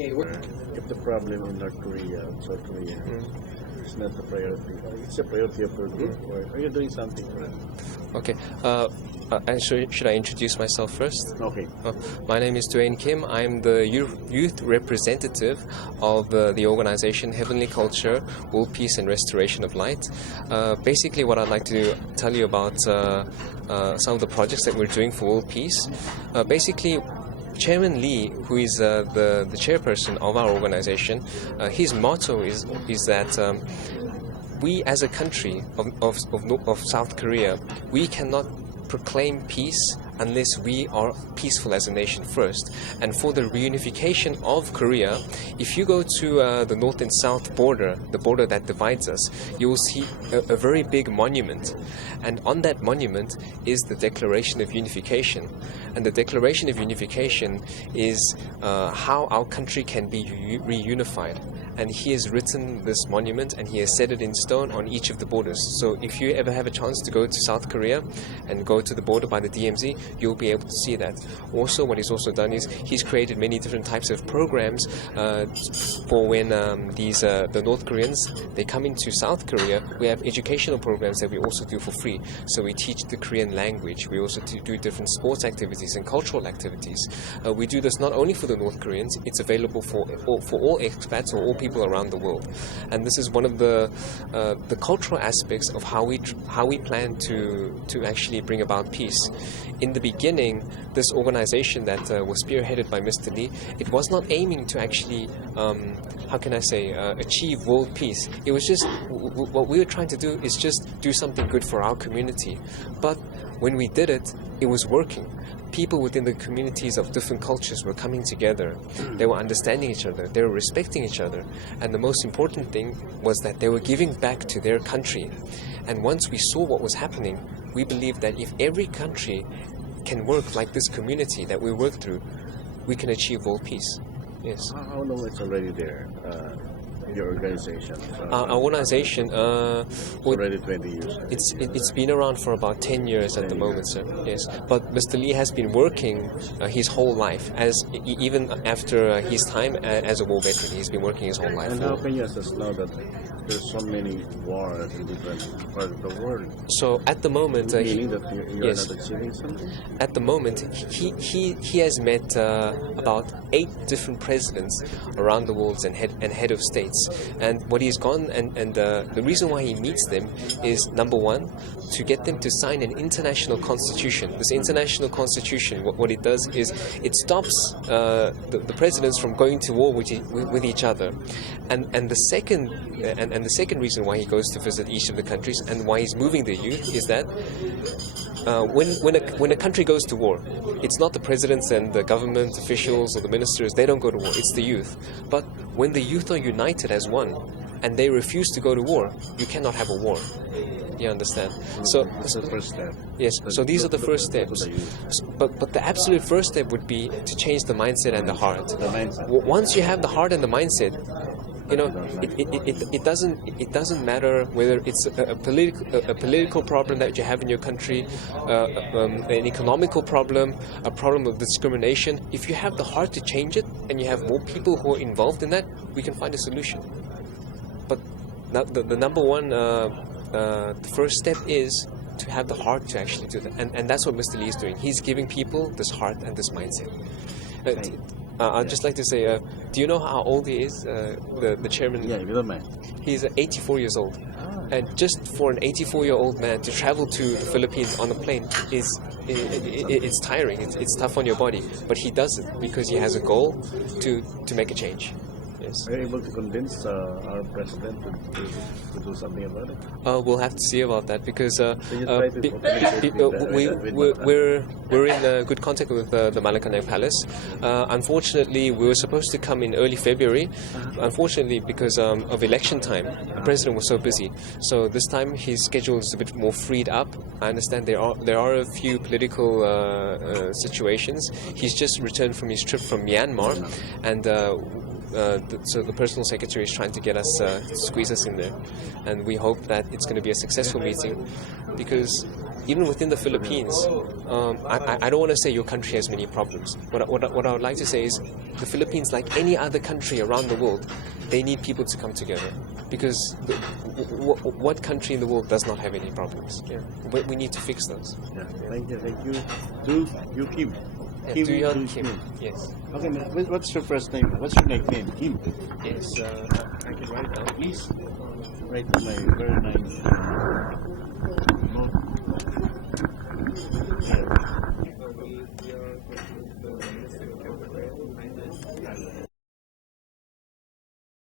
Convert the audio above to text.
If the problem in North Korea, South Korea, is not a priority, it's a priority of your group, or are you doing something for it? Okay. Should I introduce myself first? Okay. My name is Dwayne Kim. I'm the youth representative of the organization Heavenly Culture, World Peace and Restoration of Light. Basically, what I'd like to tell you about some of the projects that we're doing for World Peace. Basically, Chairman Lee, who is the chairperson of our organization, his motto is that we as a country of South Korea, we cannot proclaim peace unless we are peaceful as a nation first. And for the reunification of Korea, if you go to the north and south border, the border that divides us, you will see a very big monument. And on that monument is the Declaration of Unification. And the Declaration of Unification is how our country can be reunified. And he has written this monument and he has set it in stone on each of the borders. So if you ever have a chance to go to South Korea and go to the border by the DMZ, you'll be able to see that. Also, what he's also done is he's created many different types of programs for when the North Koreans, they come into South Korea. We have educational programs that we also do for free. So we teach the Korean language. We also do different sports activities and cultural activities. We do this not only for the North Koreans, it's available for all expats or all people around the world. And this is one of the cultural aspects of how we plan to actually bring about peace. In the beginning, this organization that was spearheaded by Mr. Lee, it was not aiming to actually achieve world peace. It was just what we were trying to do is just do something good for our community. But when we did it, it was working. People within the communities of different cultures were coming together. They were understanding each other. They were respecting each other. And the most important thing was that they were giving back to their country. And once we saw what was happening, we believed that if every country can work like this community that we work through, we can achieve world peace. Yes. How long it's already there? Your organization? Our organization, already 20 years. It's been around for about 10 years at the moment, sir. Yes, but Mr. Lee has been working his whole life, even after his time as a war veteran. He's been working his whole life. And how can you assess now that there's so many wars in different parts of the world? So at the moment, meaning that you're yes, not achieving something? At the moment, he has met about 8 different presidents around the world and head of states. And what he's gone and the reason why he meets them is, number one, to get them to sign an international constitution. This international constitution, what it does is it stops the presidents from going to war with each other. And the second reason why he goes to visit each of the countries and why he's moving the youth is that when a country goes to war, it's not the presidents and the government officials or the ministers, they don't go to war, it's the youth. But when the youth are united as one and they refuse to go to war, you cannot have a war. You understand? So that's the first step. Yes, so these are the first steps. But the absolute first step would be to change the mindset and the heart. The mindset. Once you have the heart and the mindset, you know, it doesn't matter whether it's a political problem that you have in your country, an economical problem, a problem of discrimination. If you have the heart to change it and you have more people who are involved in that, we can find a solution. But the number one, the first step is to have the heart to actually do that, and that's what Mr. Lee is doing. He's giving people this heart and this mindset. I'd just like to say, do you know how old he is, the chairman? Yeah, if you don't mind. He's 84 years old. And just for an 84-year-old man to travel to the Philippines on a plane it's tiring, it's tough on your body. But he does it because he has a goal to make a change. Yes. Are you able to convince our president to do something about it? We'll have to see about that because we're in good contact with the Balitaan Palace. Unfortunately, we were supposed to come in early February. Unfortunately, because of election time, the president was so busy. So this time his schedule is a bit more freed up. I understand there are a few political situations. He's just returned from his trip from Myanmar, and so the personal secretary is trying to get us squeeze us in there, and we hope that it's going to be a successful meeting because even within the Philippines, I don't want to say your country has many problems. What I would like to say is the Philippines, like any other country around the world, they need people to come together. Because what country in the world does not have any problems? Yeah. We need to fix those. Yeah. Thank you. Do you Kim? Yeah, Kim. Yes. Okay, what's your first name? What's your nickname? Kim. Yes. I can write down, please. Write my very nice.